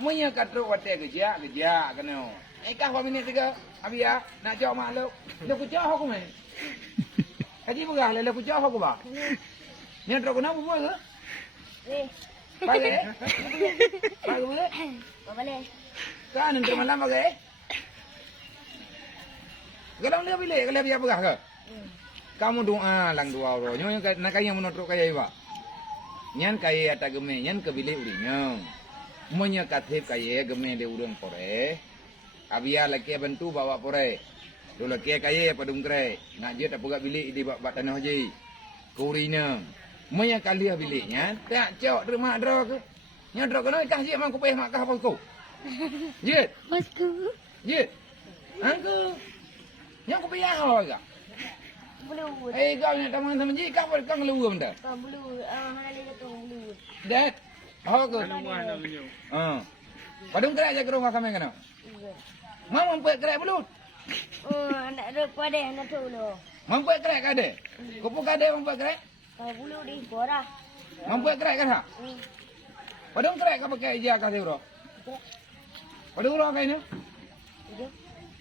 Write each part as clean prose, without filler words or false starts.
Munya katruk wate kerja kena. Kah berapa minit tiga? Abi ya, nak jawab mak lu. Lu kucah aku main. Haji berah le kucah aku ba. Ni truk kena buat ke? Ni. Pagi. Pagi boleh? Apa boleh? Kan nanti malam pagi. Kalau dia pilih, kalau dia berah ke? Kamu doa lang doa ro. Nyo nak kaya menurut kaya iba. Nyan kaya ata geme, nyan kebilih urinya. Munya katip kaya geme de urang pore. Abia laki bantu bawa pore. Do laki kaya padung kre. Nak je tak pugak bilik di bak tanah haji. Kurina. Munya kaliah biliknya, tak cok derma dro ke. Nya dro kena kah je mang kupeh mak kah apa ko. Je. Masku. Je. Angku. Nya kupeh ah ga. Bulu. Kau nak teman-teman je kau kang lu benda. Kau bulu. Hana dia tu bulu. Dat. Oh ke? Padung kre je ke rumah kami kena. Mau mampet kre belut. Anak ada pada anak tu lo. Mampet kre kade. Kupu kade mampet kre. Kau bulu di borah. Mampet kre kan ha? Padung kre kau pakai ija ka bro. Padung ro kai ni? Tujuh.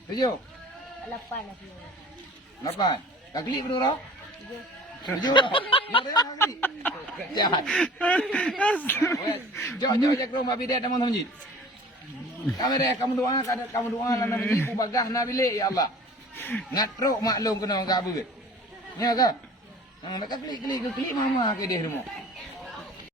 Tujuh. 8 lagi. 8. Kak klik padung ro? Tujuh. Tujuh. Nak dia kak klik. Jahat. Jauh-jauh je ke rumah bidet teman-teman ji. Kamu doa lah nama ji ku bagah na bilik ya Allah. Ngatruk maklum kena gabu ke. Nya ke? Nak klik mama ke dia rumah.